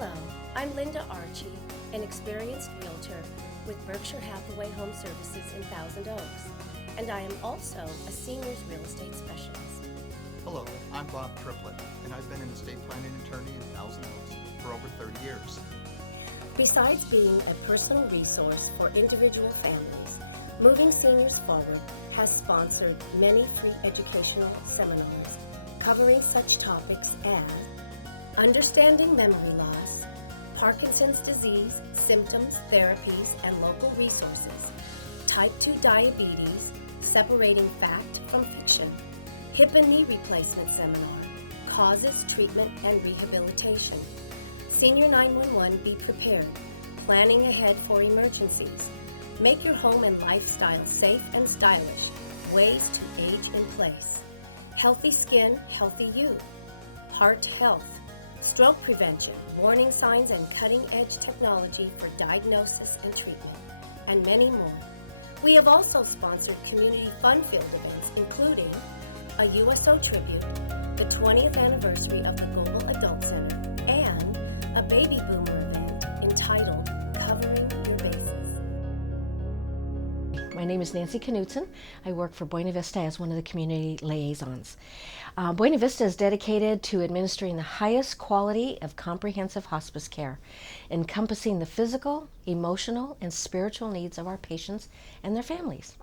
Hello, I'm Linda Archie, an experienced realtor with Berkshire Hathaway Home Services in Thousand Oaks, and I am also a seniors real estate specialist. Hello, I'm Bob Triplett, and I've been an estate planning attorney in Thousand Oaks for over 30 years. Besides being a personal resource for individual families, Moving Seniors Forward has sponsored many free educational seminars covering such topics as understanding memory loss, Parkinson's disease, symptoms, therapies, and local resources, type 2 diabetes, separating fact from fiction, hip and knee replacement seminar, causes, treatment, and rehabilitation, Senior 911 Be Prepared, planning ahead for emergencies, make your home and lifestyle safe and stylish, ways to age in place, healthy skin, healthy you, heart health, stroke prevention, warning signs and cutting-edge technology for diagnosis and treatment, and many more. We have also sponsored community fun-filled events, including a USO tribute, the 20th anniversary of the Global Adult Center, and a baby boomer event entitled Covering Your Bases. My name is Nancy Knutson. I work for Buena Vista as one of the community liaisons. Buena Vista is dedicated to administering the highest quality of comprehensive hospice care, encompassing the physical, emotional, and spiritual needs of our patients and their families.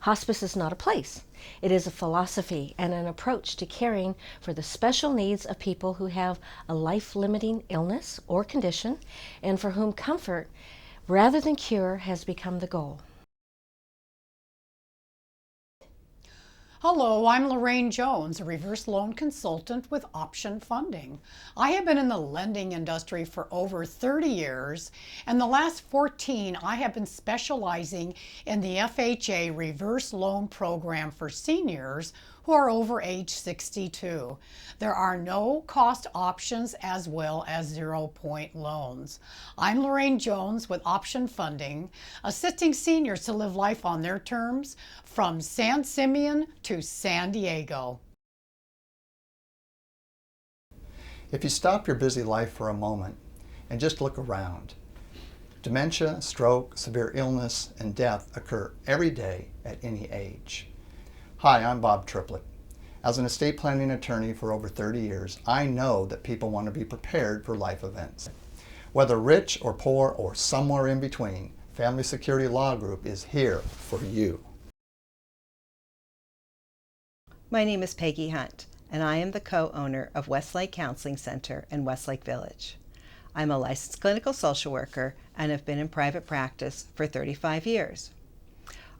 Hospice is not a place. It is a philosophy and an approach to caring for the special needs of people who have a life-limiting illness or condition and for whom comfort rather than cure has become the goal. Hello, I'm Lorraine Jones, a reverse loan consultant with Option Funding. I have been in the lending industry for over 30 years, and the last 14 I have been specializing in the FHA reverse loan program for seniors who are over age 62. There are no cost options as well as 0-point loans. I'm Lorraine Jones with Option Funding, assisting seniors to live life on their terms from San Simeon to San Diego. If you stop your busy life for a moment and just look around, dementia, stroke, severe illness, and death occur every day at any age. Hi, I'm Bob Triplett. As an estate planning attorney for over 30 years, I know that people want to be prepared for life events. Whether rich or poor or somewhere in between, Family Security Law Group is here for you. My name is Peggy Hunt, and I am the co-owner of Westlake Counseling Center in Westlake Village. I'm a licensed clinical social worker and have been in private practice for 35 years.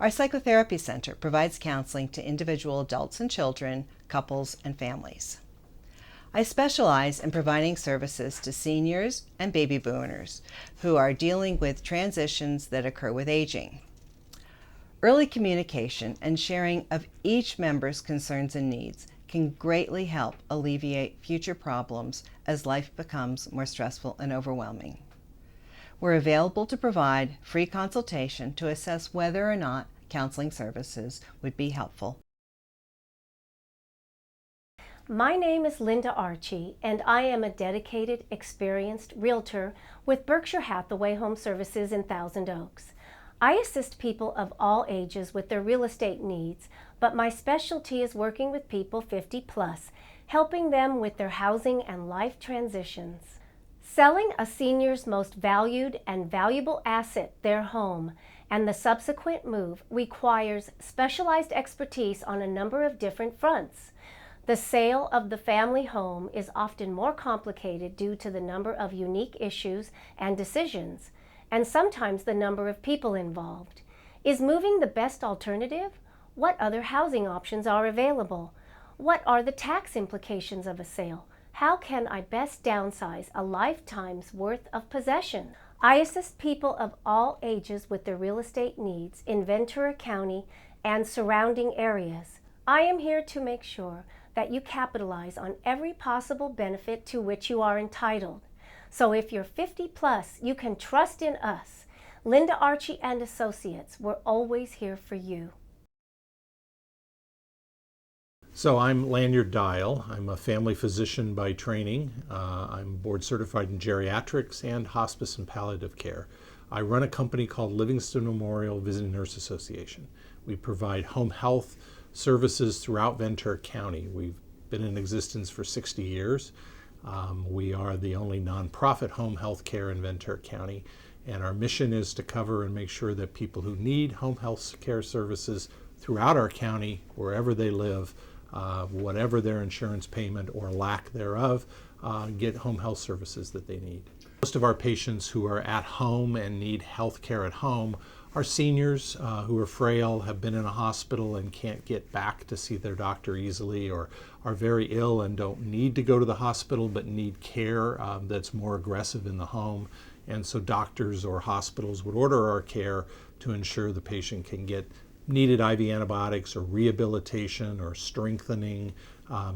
Our psychotherapy center provides counseling to individual adults and children, couples, and families. I specialize in providing services to seniors and baby boomers who are dealing with transitions that occur with aging. Early communication and sharing of each member's concerns and needs can greatly help alleviate future problems as life becomes more stressful and overwhelming. We're available to provide free consultation to assess whether or not counseling services would be helpful. My name is Linda Archie, and I am a dedicated, experienced realtor with Berkshire Hathaway Home Services in Thousand Oaks. I assist people of all ages with their real estate needs, but my specialty is working with people 50 plus, helping them with their housing and life transitions. Selling a senior's most valued and valuable asset, their home, and the subsequent move requires specialized expertise on a number of different fronts. The sale of the family home is often more complicated due to the number of unique issues and decisions, and sometimes the number of people involved. Is moving the best alternative? What other housing options are available? What are the tax implications of a sale? How can I best downsize a lifetime's worth of possession? I assist people of all ages with their real estate needs in Ventura County and surrounding areas. I am here to make sure that you capitalize on every possible benefit to which you are entitled. So if you're 50 plus, you can trust in us. Linda Archie and Associates, we're always here for you. So I'm Lanyard Dial. I'm a family physician by training. I'm board certified in geriatrics and hospice and palliative care. I run a company called Livingston Memorial Visiting Nurse Association. We provide home health services throughout Ventura County. We've been in existence for 60 years. We are the only nonprofit home health care in Ventura County, and our mission is to cover and make sure that people who need home health care services throughout our county, wherever they live, whatever their insurance payment or lack thereof, get home health services that they need. Most of our patients who are at home and need health care at home are seniors who are frail, have been in a hospital and can't get back to see their doctor easily, or are very ill and don't need to go to the hospital but need care that's more aggressive in the home. And so doctors or hospitals would order our care to ensure the patient can get needed IV antibiotics or rehabilitation or strengthening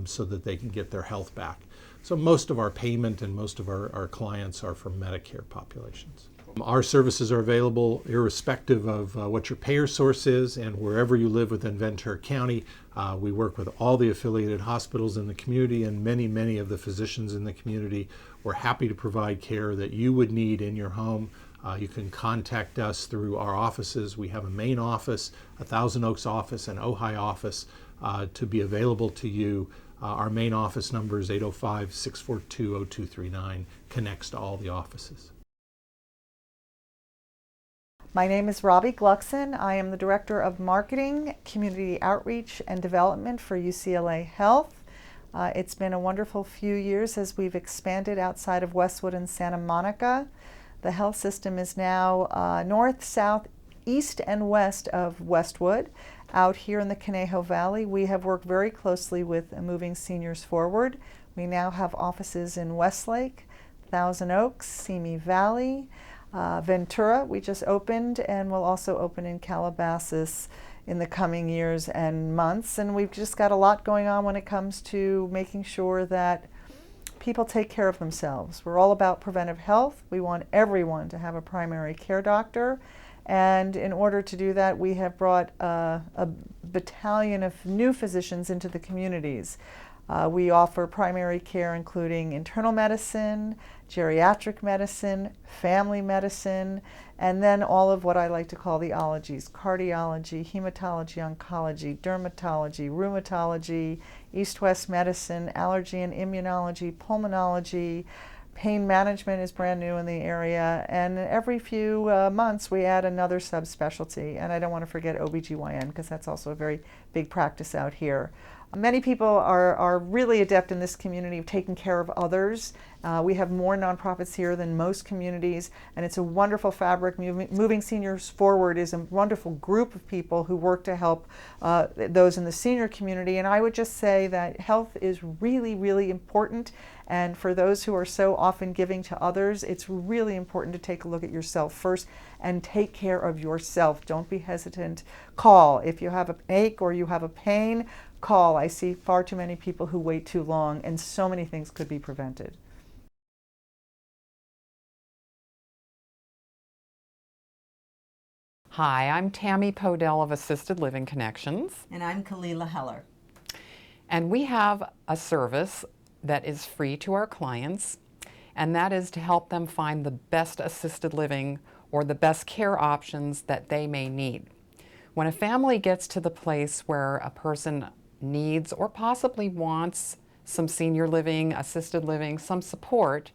so that they can get their health back. So most of our payment and most of our clients are from Medicare populations. Our services are available irrespective of what your payer source is, and wherever you live within Ventura County. We work with all the affiliated hospitals in the community and many of the physicians in the community. We're happy to provide care that you would need in your home. You can contact us through our offices. We have a main office, a Thousand Oaks office, and Ojai office to be available to you. Our main office number is 805-642-0239, connects to all the offices. My name is Robbie Gluckson. I am the Director of Marketing, Community Outreach and Development for UCLA Health. It's been a wonderful few years as we've expanded outside of Westwood and Santa Monica. The health system is now north, south, east, and west of Westwood. Out here in the Conejo Valley, we have worked very closely with Moving Seniors Forward. We now have offices in Westlake, Thousand Oaks, Simi Valley, Ventura we just opened, and we'll also open in Calabasas in the coming years and months. And we've just got a lot going on when it comes to making sure that people take care of themselves. We're all about preventive health. We want everyone to have a primary care doctor. And in order to do that, we have brought a battalion of new physicians into the communities. We offer primary care including internal medicine, geriatric medicine, family medicine, and then all of what I like to call the ologies: cardiology, hematology, oncology, dermatology, rheumatology, east-west medicine, allergy and immunology, pulmonology. Pain management is brand new in the area, and every few months we add another subspecialty. And I don't want to forget OBGYN, because that's also a very big practice out here. Many people are really adept in this community of taking care of others. We have more nonprofits here than most communities, and it's a wonderful fabric. Moving Seniors Forward is a wonderful group of people who work to help those in the senior community. And I would just say that health is really, really important. And for those who are so often giving to others, it's really important to take a look at yourself first and take care of yourself. Don't be hesitant. Call. If you have an ache or you have a pain, call. I see far too many people who wait too long, and so many things could be prevented. Hi, I'm Tammy Podell of Assisted Living Connections. And I'm Kalila Heller. And we have a service that is free to our clients, and that is to help them find the best assisted living or the best care options that they may need. When a family gets to the place where a person needs or possibly wants some senior living, assisted living, some support,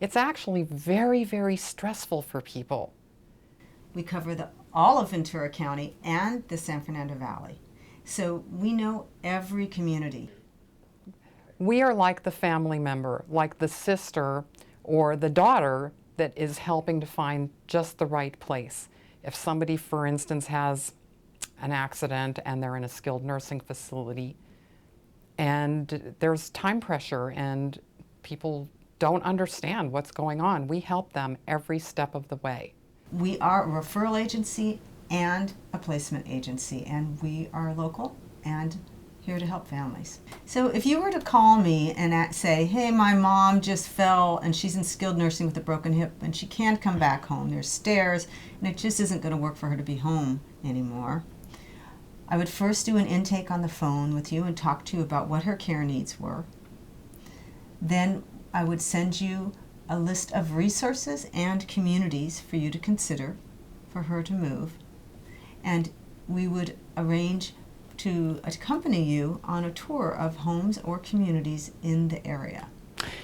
it's actually very, very stressful for people. We cover all of Ventura County and the San Fernando Valley, so we know every community. We are like the family member, like the sister or the daughter that is helping to find just the right place. If somebody, for instance, has an accident and they're in a skilled nursing facility and there's time pressure and people don't understand what's going on, we help them every step of the way. We are a referral agency and a placement agency, and we are local and here to help families. So if you were to call me and say, hey, my mom just fell and she's in skilled nursing with a broken hip and she can't come back home, there's stairs, and it just isn't going to work for her to be home anymore, I would first do an intake on the phone with you and talk to you about what her care needs were. Then I would send you a list of resources and communities for you to consider for her to move. And we would arrange to accompany you on a tour of homes or communities in the area.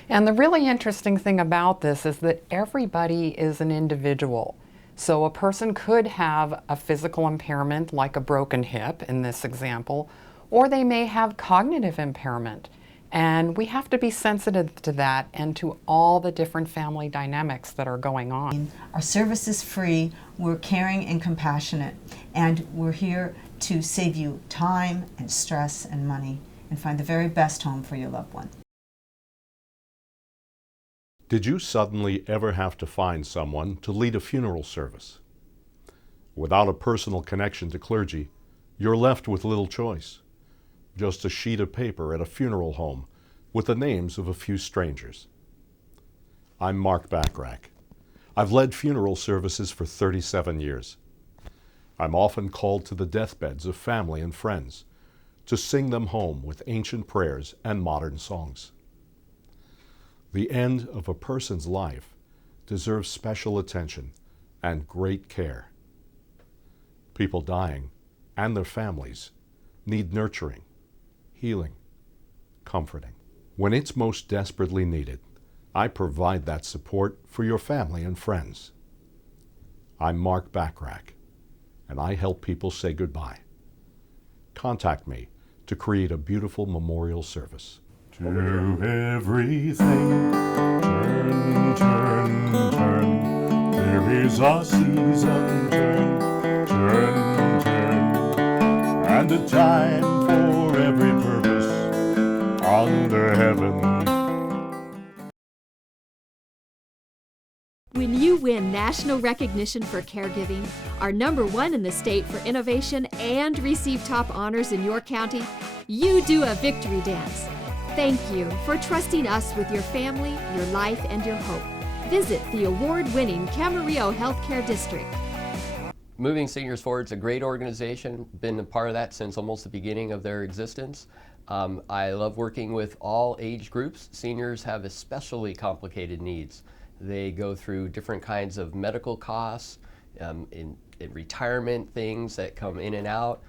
And the really interesting thing about this is that everybody is an individual. So a person could have a physical impairment like a broken hip in this example, or they may have cognitive impairment. And we have to be sensitive to that and to all the different family dynamics that are going on. Our service is free, we're caring and compassionate, and we're here to save you time and stress and money and find the very best home for your loved one. Did you suddenly ever have to find someone to lead a funeral service? Without a personal connection to clergy, you're left with little choice. Just a sheet of paper at a funeral home with the names of a few strangers. I'm Mark Backrack. I've led funeral services for 37 years. I'm often called to the deathbeds of family and friends to sing them home with ancient prayers and modern songs. The end of a person's life deserves special attention and great care. People dying and their families need nurturing, healing, comforting. When it's most desperately needed, I provide that support for your family and friends. I'm Mark Backrack, and I help people say goodbye. Contact me to create a beautiful memorial service. To everything, turn, turn, turn. There is a season, turn, turn, turn. And a time for every purpose under heaven. When you win national recognition for caregiving, are #1 in the state for innovation, and receive top honors in your county, you do a victory dance. Thank you for trusting us with your family, your life, and your hope. Visit the award-winning Camarillo Healthcare District. Moving Seniors Forward is a great organization, been a part of that since almost the beginning of their existence. I love working with all age groups. Seniors have especially complicated needs. They go through different kinds of medical costs, in retirement things that come in and out,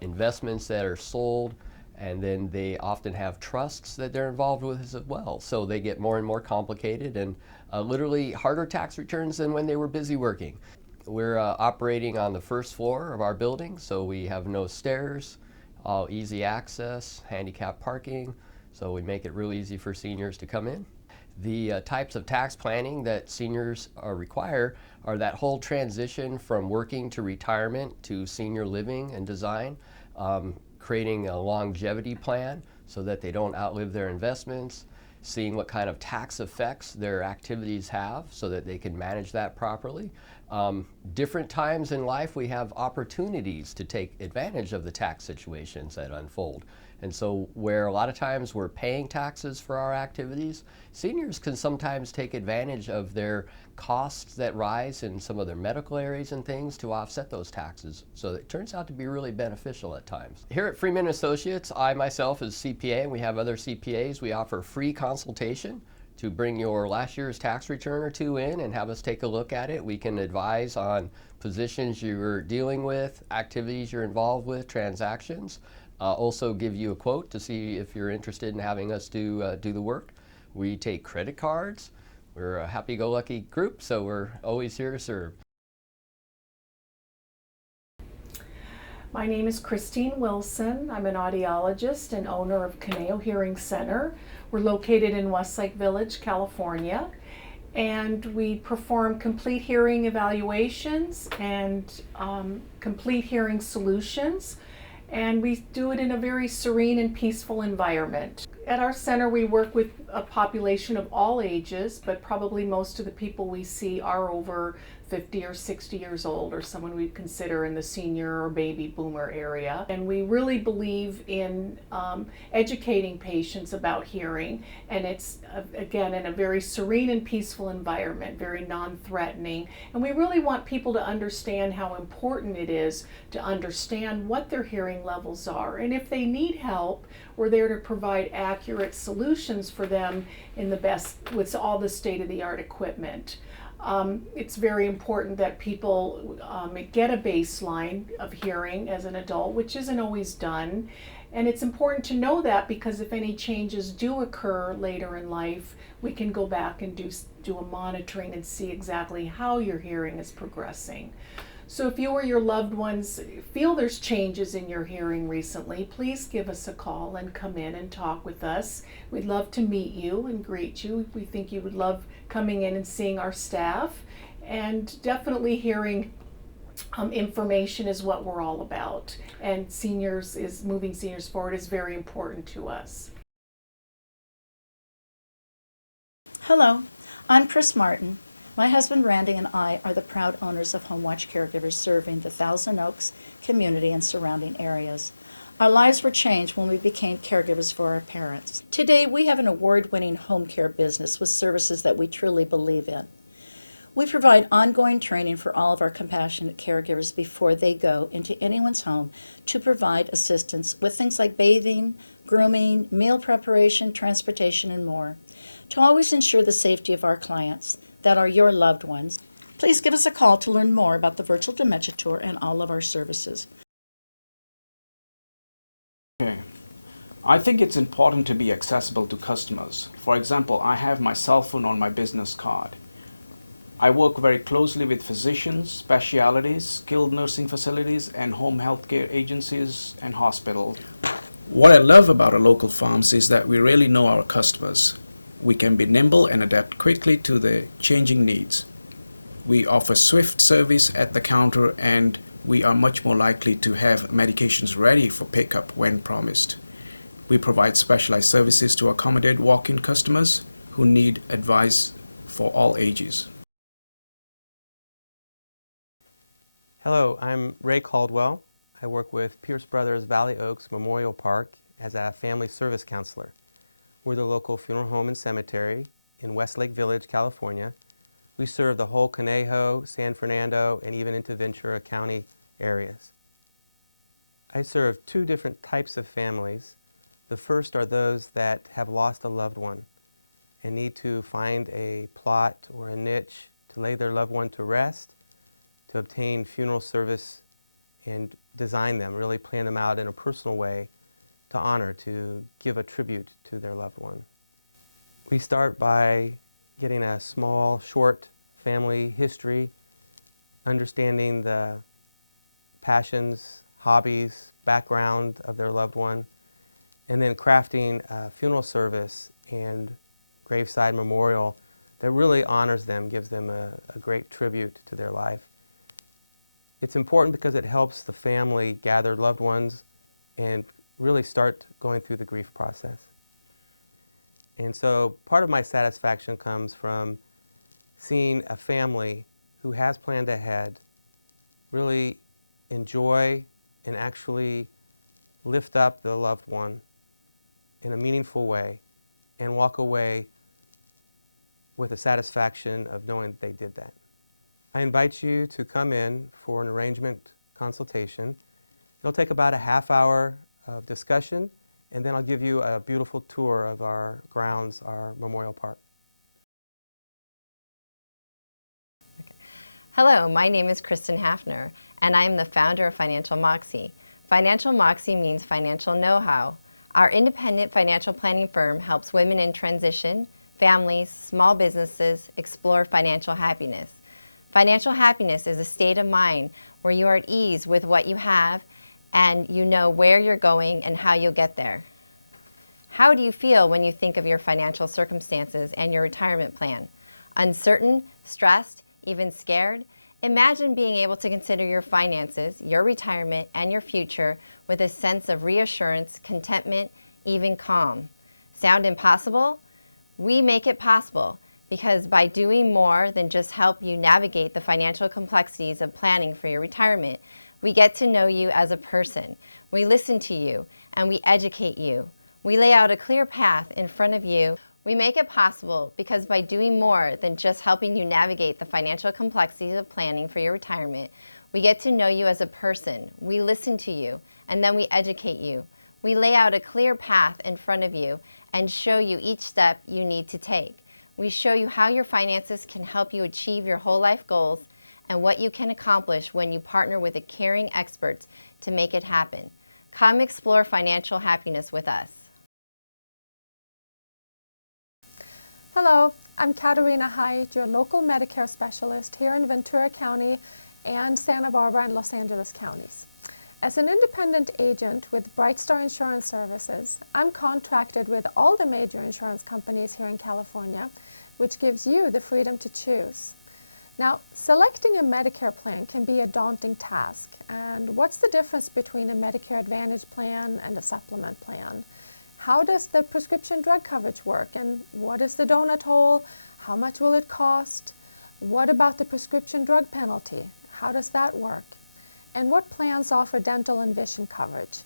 investments that are sold, and then they often have trusts that they're involved with as well. So they get more and more complicated and literally harder tax returns than when they were busy working. We're operating on the first floor of our building, so we have no stairs, all easy access, handicap parking, so we make it real easy for seniors to come in. The types of tax planning that seniors require are that whole transition from working to retirement to senior living and design, creating a longevity plan so that they don't outlive their investments, seeing what kind of tax effects their activities have so that they can manage that properly. Different times in life we have opportunities to take advantage of the tax situations that unfold. And so where a lot of times we're paying taxes for our activities, seniors can sometimes take advantage of their costs that rise in some of their medical areas and things to offset those taxes. So it turns out to be really beneficial at times. Here at Freeman Associates, I myself as CPA, and we have other CPAs, we offer free consultation to bring your last year's tax return or two in and have us take a look at it. We can advise on positions you're dealing with, activities you're involved with, transactions. Also give you a quote to see if you're interested in having us do the work. We take credit cards. We're a happy-go-lucky group, so we're always here to serve. My name is Christine Wilson. I'm an audiologist and owner of Caneo Hearing Center. We're located in Westlake Village, California, and we perform complete hearing evaluations and complete hearing solutions, and we do it in a very serene and peaceful environment. At our center we work with a population of all ages, but probably most of the people we see are over 50 or 60 years old, or someone we'd consider in the senior or baby boomer area. And we really believe in educating patients about hearing, and it's again in a very serene and peaceful environment, very non-threatening. And we really want people to understand how important it is to understand what their hearing levels are, and if they need help, we're there to provide accurate solutions for them in the best, with all the state-of-the-art equipment. It's very important that people get a baseline of hearing as an adult, which isn't always done. And it's important to know that, because if any changes do occur later in life, we can go back and do a monitoring and see exactly how your hearing is progressing. So if you or your loved ones feel there's changes in your hearing recently, please give us a call and come in and talk with us. We'd love to meet you and greet you. We think you would love coming in and seeing our staff. And definitely hearing information is what we're all about. And moving seniors forward is very important to us. Hello, I'm Chris Martin. My husband Randy and I are the proud owners of Home Watch Caregivers, serving the Thousand Oaks community and surrounding areas. Our lives were changed when we became caregivers for our parents. Today, we have an award-winning home care business with services that we truly believe in. We provide ongoing training for all of our compassionate caregivers before they go into anyone's home to provide assistance with things like bathing, grooming, meal preparation, transportation, and more. To always ensure the safety of our clients that are your loved ones, please give us a call to learn more about the virtual dementia tour and all of our services. Okay. I think it's important to be accessible to customers. For example, I have my cell phone on my business card. I work very closely with physicians, specialties, skilled nursing facilities, and home health care agencies and hospitals. What I love about our local farms is that we really know our customers. We can be nimble and adapt quickly to their changing needs. We offer swift service at the counter, and we are much more likely to have medications ready for pickup when promised. We provide specialized services to accommodate walk-in customers who need advice for all ages. Hello, I'm Ray Caldwell. I work with Pierce Brothers Valley Oaks Memorial Park as a family service counselor. We're the local funeral home and cemetery in Westlake Village, California. We serve the whole Conejo, San Fernando, and even into Ventura County areas. I serve two different types of families. The first are those that have lost a loved one and need to find a plot or a niche to lay their loved one to rest, to obtain funeral service and design them, really plan them out in a personal way to honor, to give a tribute to their loved one. We start by getting a small, short family history, understanding the passions, hobbies, background of their loved one, and then crafting a funeral service and graveside memorial that really honors them, gives them a great tribute to their life. It's important because it helps the family gather loved ones and really start going through the grief process. And so part of my satisfaction comes from seeing a family who has planned ahead really enjoy and actually lift up the loved one in a meaningful way and walk away with the satisfaction of knowing that they did that. I invite you to come in for an arrangement consultation. It'll take about a half hour of discussion, and then I'll give you a beautiful tour of our grounds, our memorial park. Hello, my name is Kristen Hafner, and I am the founder of Financial Moxie. Financial Moxie means financial know-how. Our independent financial planning firm helps women in transition, families, small businesses explore financial happiness. Financial happiness is a state of mind where you are at ease with what you have and you know where you're going and how you'll get there. How do you feel when you think of your financial circumstances and your retirement plan? Uncertain, stressed, even scared? Imagine being able to consider your finances, your retirement, and your future with a sense of reassurance, contentment, even calm. Sound impossible? We make it possible. Because by doing more than just help you navigate the financial complexities of planning for your retirement, we get to know you as a person. We listen to you and we educate you. We lay out a clear path in front of you. We make it possible because by doing more than just helping you navigate the financial complexities of planning for your retirement, we get to know you as a person. We listen to you and then we educate you. We lay out a clear path in front of you and show you each step you need to take. We show you how your finances can help you achieve your whole life goals and what you can accomplish when you partner with a caring expert to make it happen. Come explore financial happiness with us. Hello, I'm Katerina Haidt, your local Medicare specialist here in Ventura County and Santa Barbara and Los Angeles counties. As an independent agent with Bright Star Insurance Services, I'm contracted with all the major insurance companies here in California, which gives you the freedom to choose. Now, selecting a Medicare plan can be a daunting task. And what's the difference between a Medicare Advantage plan and a supplement plan? How does the prescription drug coverage work? And what is the donut hole? How much will it cost? What about the prescription drug penalty? How does that work? And what plans offer dental and vision coverage?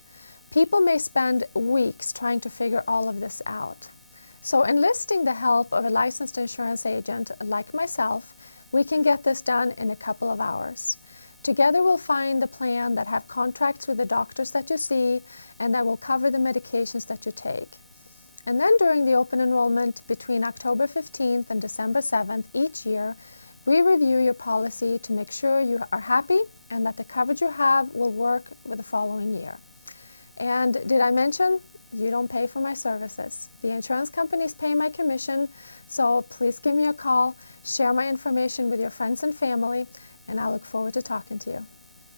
People may spend weeks trying to figure all of this out. So enlisting the help of a licensed insurance agent like myself, we can get this done in a couple of hours. Together we'll find the plan that have contracts with the doctors that you see and that will cover the medications that you take. And then during the open enrollment between October 15th and December 7th each year, we review your policy to make sure you are happy and that the coverage you have will work for the following year. And did I mention you don't pay for my services? The insurance companies pay my commission, so please give me a call, share my information with your friends and family, and I look forward to talking to you.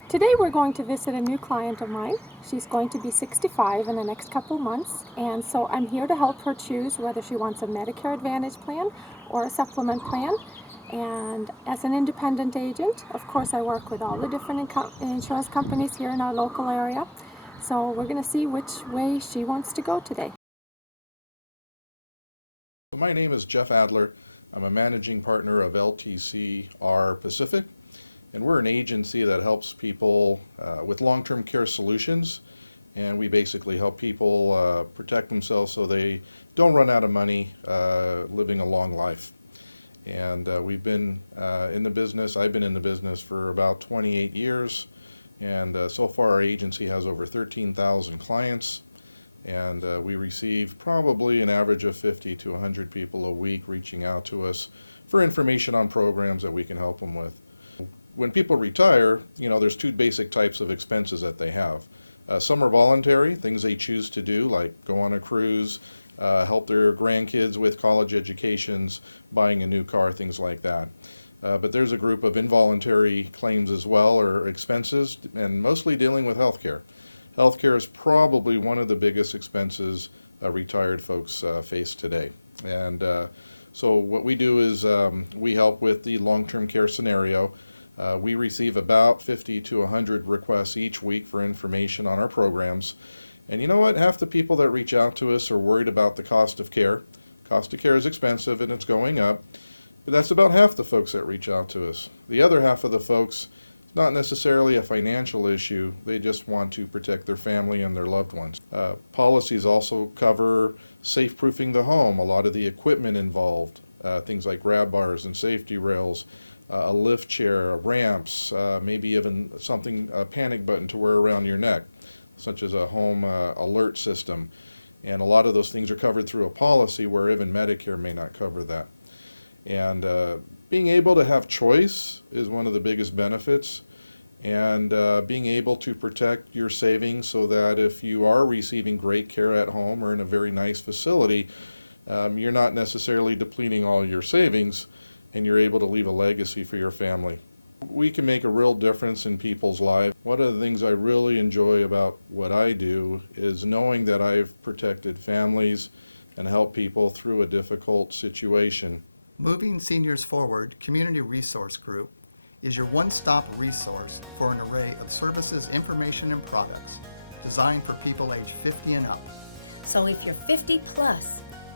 Today we're going to visit a new client of mine. She's going to be 65 in the next couple months, and so I'm here to help her choose whether she wants a Medicare Advantage plan or a supplement plan. And as an independent agent, of course, I work with all the different insurance companies here in our local area. So we're going to see which way she wants to go today. My name is Jeff Adler. I'm a managing partner of LTCR Pacific, and we're an agency that helps people with long-term care solutions, and we basically help people protect themselves so they don't run out of money living a long life. And we've been in the business, I've been in the business for about 28 years, and so far our agency has over 13,000 clients, and we receive probably an average of 50 to 100 people a week reaching out to us for information on programs that we can help them with. When people retire, there's two basic types of expenses that they have. Some are voluntary, things they choose to do, like go on a cruise, help their grandkids with college educations, buying a new car, things like that. But there's a group of involuntary claims as well, or expenses, and mostly dealing with healthcare. Healthcare is probably one of the biggest expenses retired folks face today. And so what we do is we help with the long-term care scenario. We receive about 50 to 100 requests each week for information on our programs. And you know what? Half the people that reach out to us are worried about the cost of care. Cost of care is expensive and it's going up. But that's about half the folks that reach out to us. The other half of the folks, not necessarily a financial issue. They just want to protect their family and their loved ones. Policies also cover safe-proofing the home, a lot of the equipment involved, things like grab bars and safety rails, a lift chair, ramps, maybe even something, a panic button to wear around your neck, such as a home alert system. And a lot of those things are covered through a policy where even Medicare may not cover that. And being able to have choice is one of the biggest benefits, and being able to protect your savings so that if you are receiving great care at home or in a very nice facility, you're not necessarily depleting all your savings, and you're able to leave a legacy for your family. We can make a real difference in people's lives. One of the things I really enjoy about what I do is knowing that I've protected families and helped people through a difficult situation. Moving Seniors Forward Community Resource Group is your one-stop resource for an array of services, information, and products designed for people age 50 and up. So if you're 50 plus,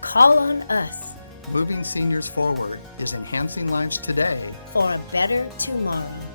call on us. Moving seniors forward is enhancing lives today for a better tomorrow.